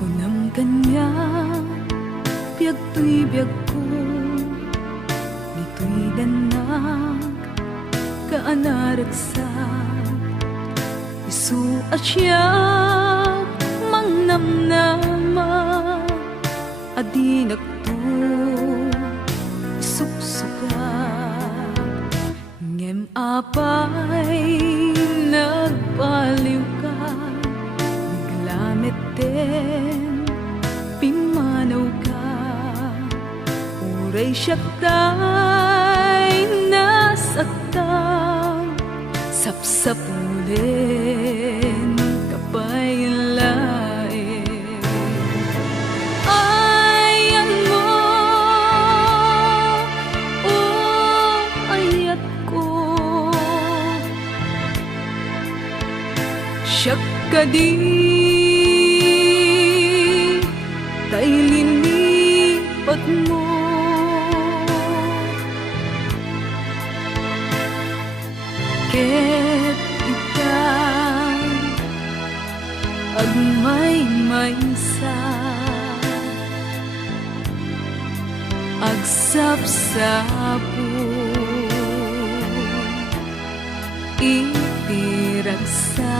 Kunam kanya, biag to'y biag ko, dito'y danag, kaanaragsak, isu at siya, mangnamnama, adi nagto, isuksukat, ngem apay, nagpaliw ka, Lameten, pimanaw ka, uray siya tay nasaktan, sapsapulin kapay lain. Ayan mo, ayat ko, siya ka di tay linipat mo. Ket itan agmay maysa agsapsapo itiragsak.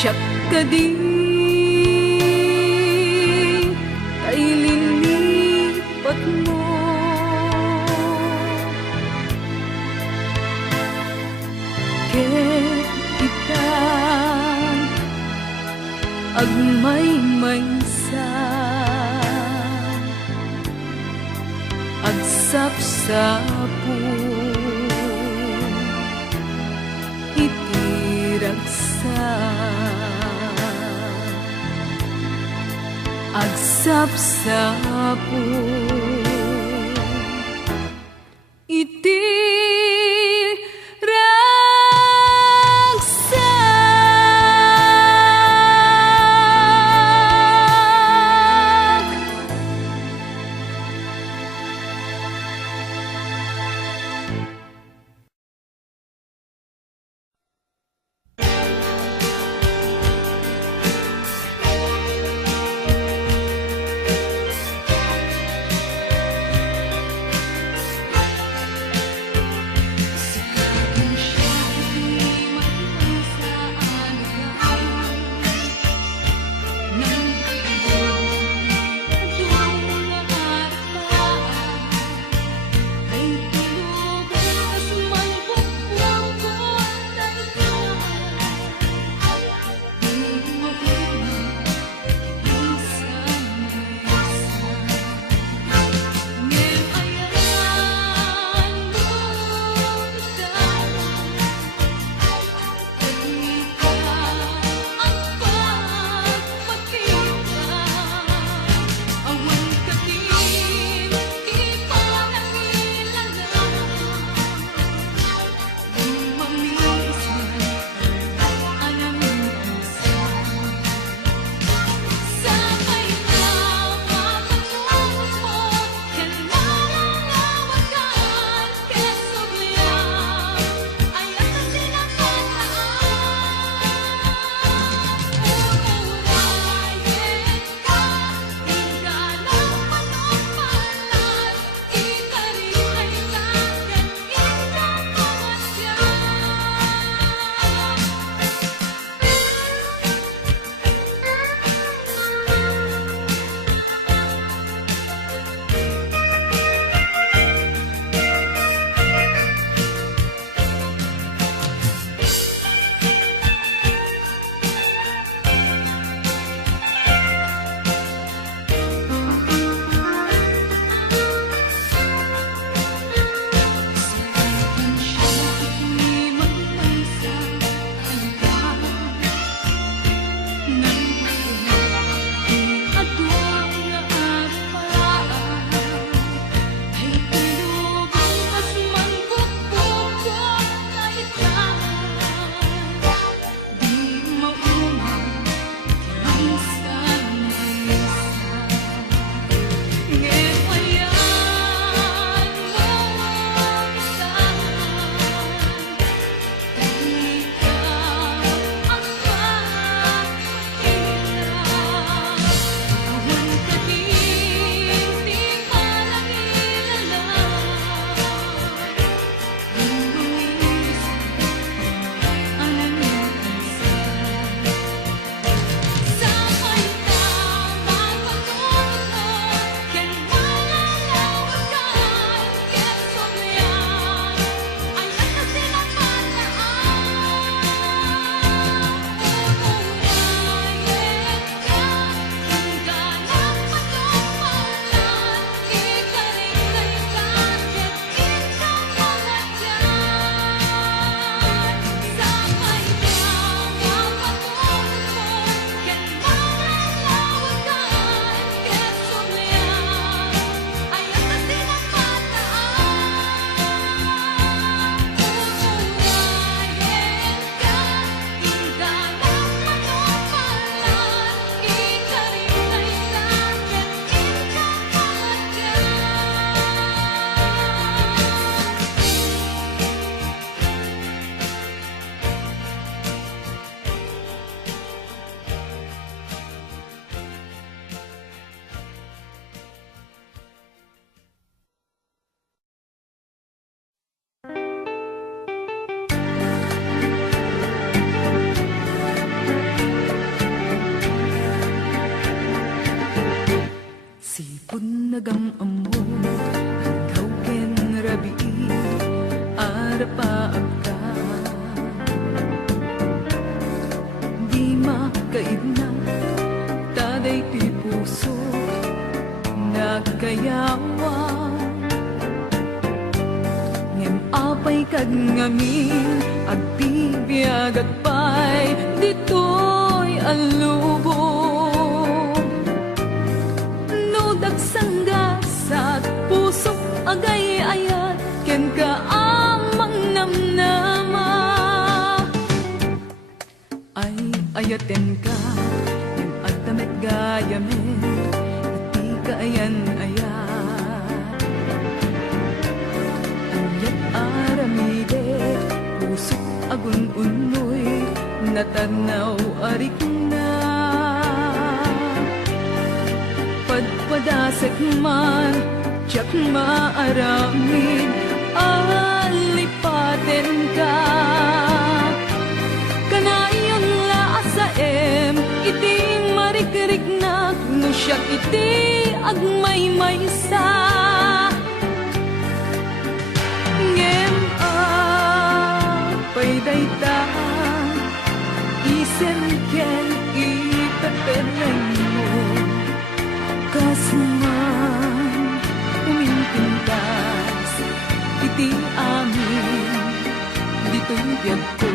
siyak ka di kay lilipat mo. Ket kita agmay-maysa agsapsapo itiragsa agsapsapo itiragsa. kaidna, taday ti puso nagkayawan. Ngem apay kag ngamin, agtibiyag at pay, dito'y alubong. No dagsanggasat, pusok agay ayat, ken ka amang namnama. Ay ayaten ka, yung agdamet gayamen, iti ka ayan ayat. Anyat aramide, pusok agun unoy, natanaw arik na. Padpadasek man, tiyak maaramid, alipaten ka. Kanayon la asaem, iti marikrik na, no siyak iti agmaymaysa. Ngem apay dayta, isen ken ipepereng mo. Kasman umintintas, iti amin, dito'y biyag ko.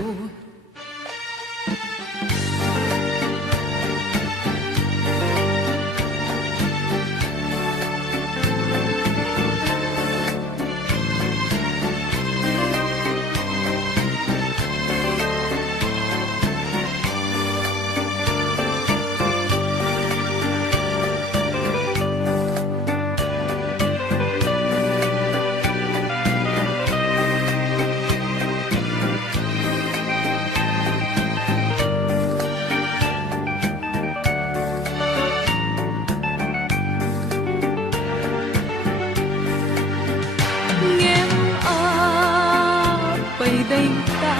Ngem apay dayta,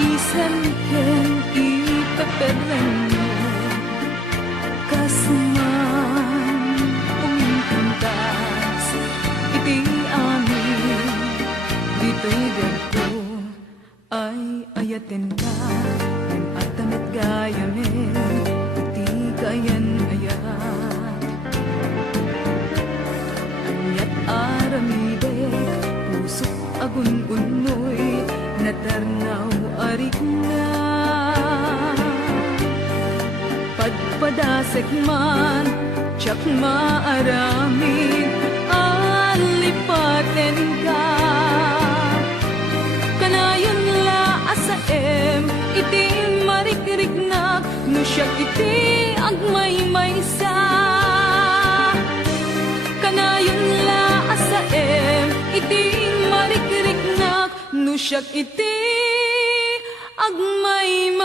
isen ken ipepereng mo. Kasman umintintas, iti amin, dito'y biyag ko. Ay ayaten ka, yung atamet gayamen, iti kayan ayat. Anyat aramide, pusok agun unoy, natarnaw arik na. Padpadasek man, tiyak maaramid, alipaten ka. Kanayon la asaem, iti marikrik na, no siyak iti agmaymaysa. Kanayon la asaem, iti marikrik na, no siyak iti agmaymaysa.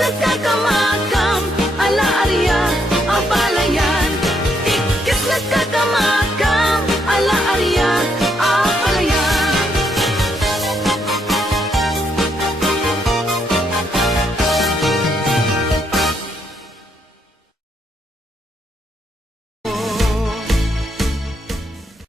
nagkakamakam, ala ariya